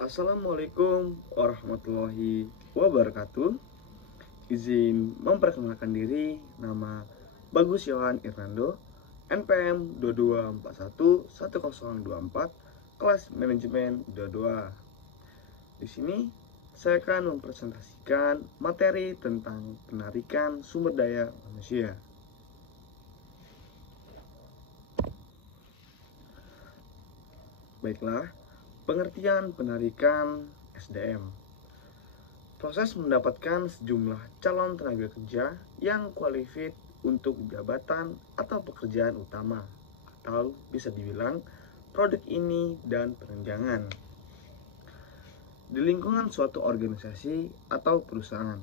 Assalamualaikum warahmatullahi wabarakatuh. Izin memperkenalkan diri, nama Bagus Yohan Irnando, NPM 22411024, kelas manajemen 22. Di sini saya akan mempresentasikan materi tentang penarikan sumber daya manusia. Baiklah, pengertian penarikan SDM. Proses mendapatkan sejumlah calon tenaga kerja yang kualifikasi untuk jabatan atau pekerjaan utama, atau bisa dibilang produk ini dan penunjangan di lingkungan suatu organisasi atau perusahaan.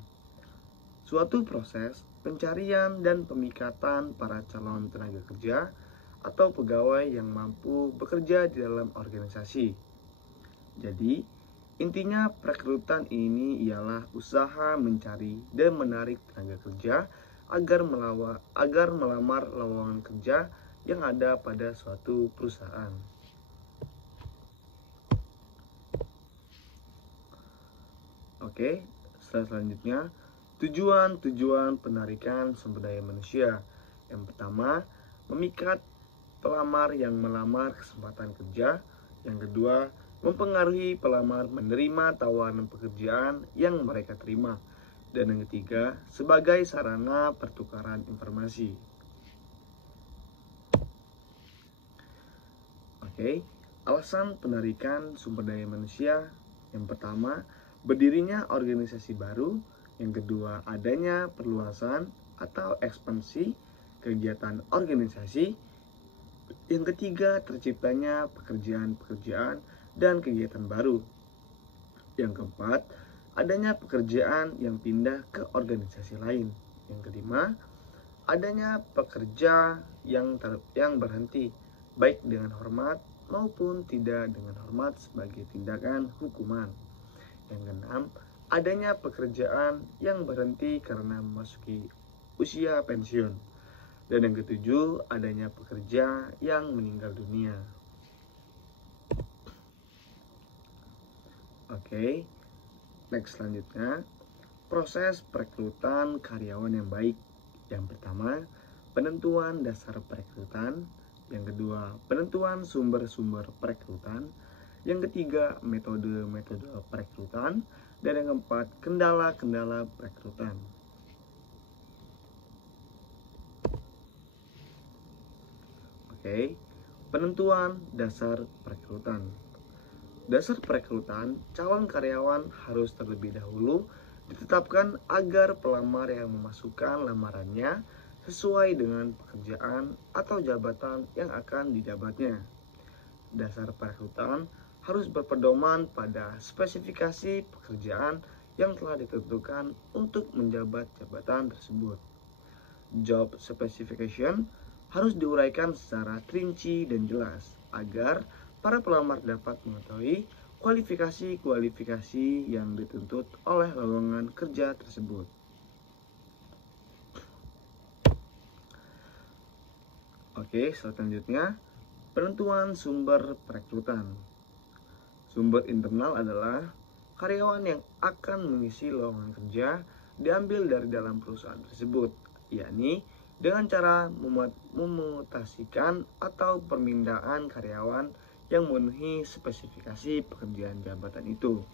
Suatu proses pencarian dan pemikatan para calon tenaga kerja atau pegawai yang mampu bekerja di dalam organisasi. Jadi, intinya perekrutan ini ialah usaha mencari dan menarik tenaga kerja agar melamar lowongan kerja yang ada pada suatu perusahaan. Oke, selanjutnya tujuan penarikan sumber daya manusia. Yang pertama, memikat pelamar yang melamar kesempatan kerja. Yang kedua, mempengaruhi pelamar menerima tawaran pekerjaan yang mereka terima. Dan yang ketiga, sebagai sarana pertukaran informasi. Oke, alasan penarikan sumber daya manusia. Yang pertama, berdirinya organisasi baru. Yang kedua, adanya perluasan atau ekspansi kegiatan organisasi. Yang ketiga, terciptanya pekerjaan-pekerjaan dan kegiatan baru. Yang keempat, adanya pekerjaan yang pindah ke organisasi lain. Yang kelima, adanya pekerja yang berhenti, baik dengan hormat maupun tidak dengan hormat sebagai tindakan hukuman. Yang keenam, adanya pekerjaan yang berhenti karena memasuki usia pensiun. Dan yang ketujuh, adanya pekerja yang meninggal dunia. Oke, next selanjutnya, proses perekrutan karyawan yang baik. Yang pertama, penentuan dasar perekrutan. Yang kedua, penentuan sumber-sumber perekrutan. Yang ketiga, metode-metode perekrutan. Dan yang keempat, kendala-kendala perekrutan. Oke, penentuan dasar perekrutan. Dasar perekrutan, calon karyawan harus terlebih dahulu ditetapkan agar pelamar yang memasukkan lamarannya sesuai dengan pekerjaan atau jabatan yang akan dijabatnya. Dasar perekrutan harus berpedoman pada spesifikasi pekerjaan yang telah ditentukan untuk menjabat jabatan tersebut. Job specification harus diuraikan secara rinci dan jelas agar para pelamar dapat mengetahui kualifikasi yang dituntut oleh lowongan kerja tersebut. Oke, selanjutnya penentuan sumber perekrutan. Sumber internal adalah karyawan yang akan mengisi lowongan kerja diambil dari dalam perusahaan tersebut, yakni dengan cara memutasikan atau permindahan karyawan yang memenuhi spesifikasi pekerjaan jabatan itu.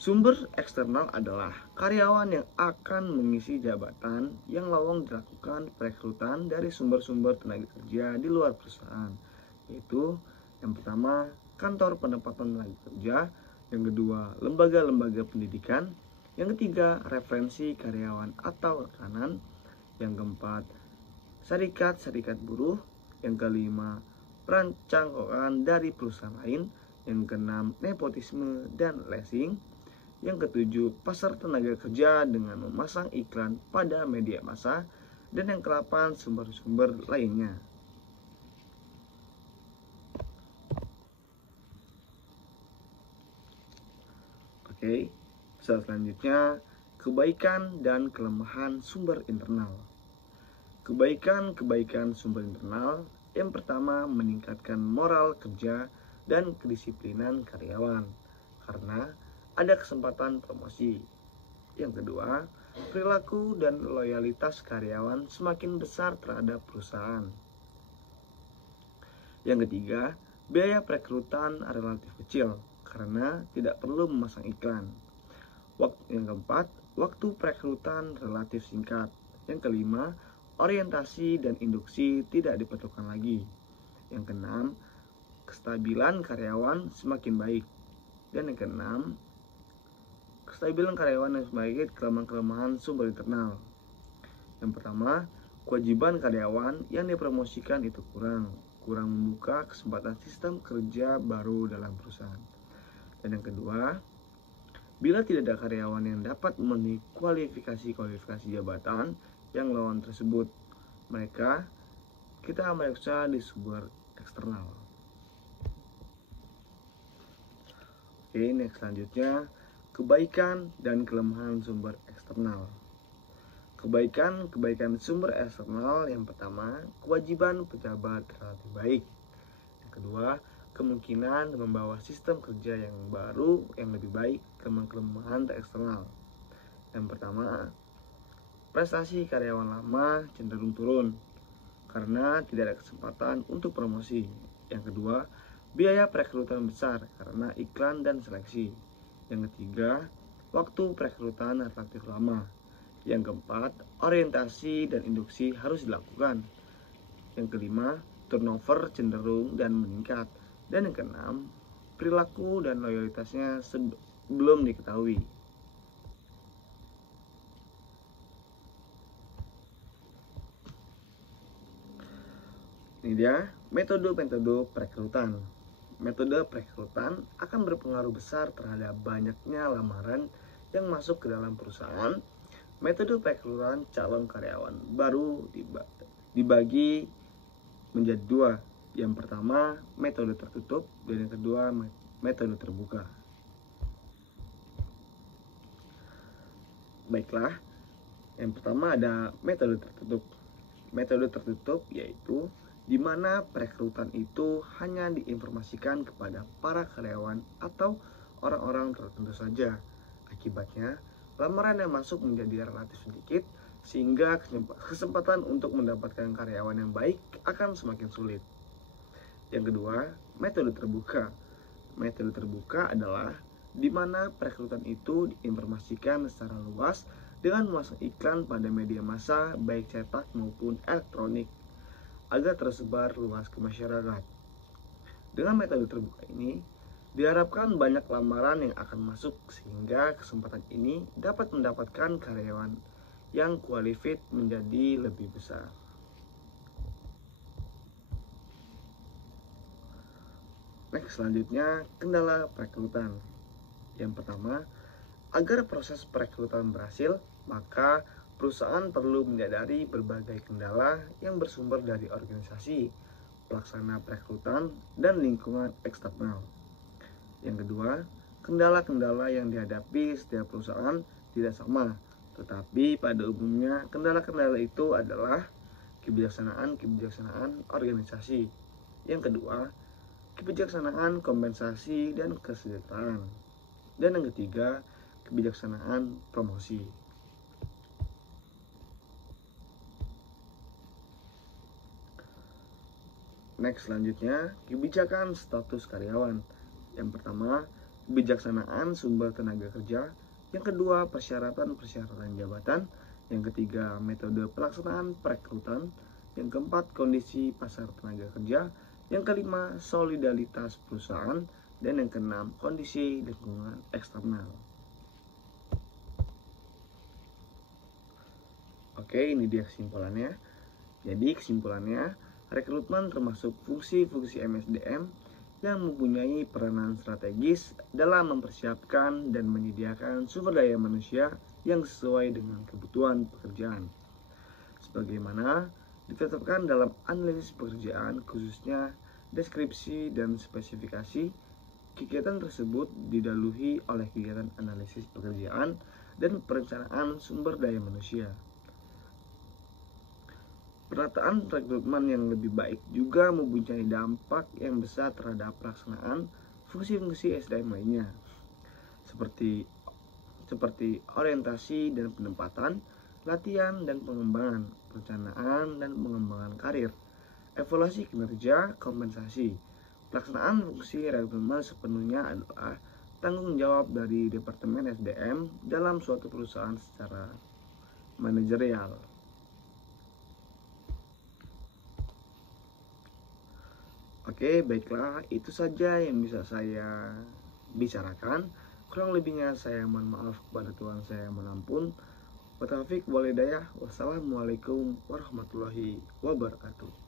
Sumber eksternal adalah karyawan yang akan mengisi jabatan yang lowong dilakukan perekrutan dari sumber-sumber tenaga kerja di luar perusahaan, yaitu yang pertama, kantor penempatan tenaga kerja. Yang kedua, lembaga-lembaga pendidikan. Yang ketiga, referensi karyawan atau rekanan. Yang keempat, serikat buruh. Yang kelima, perancangan dari perusahaan lain. Yang keenam, nepotisme dan leasing. Yang ketujuh, pasar tenaga kerja dengan memasang iklan pada media massa. Dan yang ke-8, sumber-sumber lainnya. Oke, selanjutnya kebaikan dan kelemahan sumber internal. Kebaikan sumber internal, yang pertama meningkatkan moral kerja dan kedisiplinan karyawan karena ada kesempatan promosi. Yang kedua, perilaku dan loyalitas karyawan semakin besar terhadap perusahaan. Yang ketiga, biaya perekrutan relatif kecil karena tidak perlu memasang iklan. Yang keempat, waktu perekrutan relatif singkat. Yang kelima, orientasi dan induksi tidak diperlukan lagi. Yang keenam, kestabilan karyawan semakin baik. Dan yang keenam, kestabilan karyawan yang semakin baik, kelemahan-kelemahan sumber internal. Yang pertama, kewajiban karyawan yang dipromosikan itu kurang membuka kesempatan sistem kerja baru dalam perusahaan. Dan yang kedua, bila tidak ada karyawan yang dapat memenuhi kualifikasi jabatan yang lawan tersebut, kita meriksa di sumber eksternal. Oke, next selanjutnya, kebaikan dan kelemahan sumber eksternal. Kebaikan sumber eksternal, yang pertama, kewajiban pejabat relatif baik. Yang kedua, kemungkinan membawa sistem kerja yang baru yang lebih baik. Kelemahan eksternal, yang pertama, prestasi karyawan lama cenderung turun karena tidak ada kesempatan untuk promosi. Yang kedua, biaya perekrutan besar karena iklan dan seleksi. Yang ketiga, waktu perekrutan relatif lama. Yang keempat, orientasi dan induksi harus dilakukan. Yang kelima, turnover cenderung dan meningkat. Dan yang keenam, perilaku dan loyalitasnya belum diketahui. Ini dia metode perekrutan. Metode perekrutan akan berpengaruh besar terhadap banyaknya lamaran yang masuk ke dalam perusahaan. Metode perekrutan calon karyawan baru dibagi menjadi dua. Yang pertama, metode tertutup, dan yang kedua, metode terbuka. Baiklah, yang pertama ada metode tertutup. Metode tertutup yaitu di mana perekrutan itu hanya diinformasikan kepada para karyawan atau orang-orang tertentu saja. Akibatnya, lamaran yang masuk menjadi relatif sedikit, sehingga kesempatan untuk mendapatkan karyawan yang baik akan semakin sulit. Yang kedua, metode terbuka. Metode terbuka adalah di mana perekrutan itu diinformasikan secara luas dengan memasang iklan pada media massa baik cetak maupun elektronik agar tersebar luas ke masyarakat. Dengan metode terbuka ini, diharapkan banyak lamaran yang akan masuk sehingga kesempatan ini dapat mendapatkan karyawan yang qualified menjadi lebih besar. Next, selanjutnya, kendala perekrutan. Yang pertama, agar proses perekrutan berhasil, maka perusahaan perlu menyadari berbagai kendala yang bersumber dari organisasi, pelaksana perekrutan, dan lingkungan eksternal. Yang kedua, kendala-kendala yang dihadapi setiap perusahaan tidak sama, tetapi pada umumnya kendala-kendala itu adalah kebijaksanaan organisasi. Yang kedua, kebijaksanaan kompensasi dan kesejahteraan. Dan yang ketiga, kebijaksanaan promosi. Next, selanjutnya, kebijakan status karyawan. Yang pertama, kebijaksanaan sumber tenaga kerja. Yang kedua, persyaratan jabatan. Yang ketiga, metode pelaksanaan perekrutan. Yang keempat, kondisi pasar tenaga kerja. Yang kelima, solidaritas perusahaan. Dan yang keenam, kondisi lingkungan eksternal. Oke, ini dia kesimpulannya. Jadi kesimpulannya, rekrutmen termasuk fungsi-fungsi MSDM yang mempunyai peranan strategis dalam mempersiapkan dan menyediakan sumber daya manusia yang sesuai dengan kebutuhan pekerjaan. Sebagaimana ditetapkan dalam analisis pekerjaan, khususnya deskripsi dan spesifikasi, kegiatan tersebut didahului oleh kegiatan analisis pekerjaan dan perencanaan sumber daya manusia. Penataan rekrutmen yang lebih baik juga mempunyai dampak yang besar terhadap pelaksanaan fungsi-fungsi SDM lainnya, seperti orientasi dan penempatan, latihan dan pengembangan, perencanaan dan pengembangan karir, evaluasi kinerja, kompensasi. Pelaksanaan fungsi rekrutmen sepenuhnya adalah tanggung jawab dari Departemen SDM dalam suatu perusahaan secara manajerial. Oke, baiklah, itu saja yang bisa saya bicarakan. Kurang lebihnya saya mohon maaf kepada Tuhan saya menampun. Wa taufiq wal hidayah. Wassalamualaikum warahmatullahi wabarakatuh.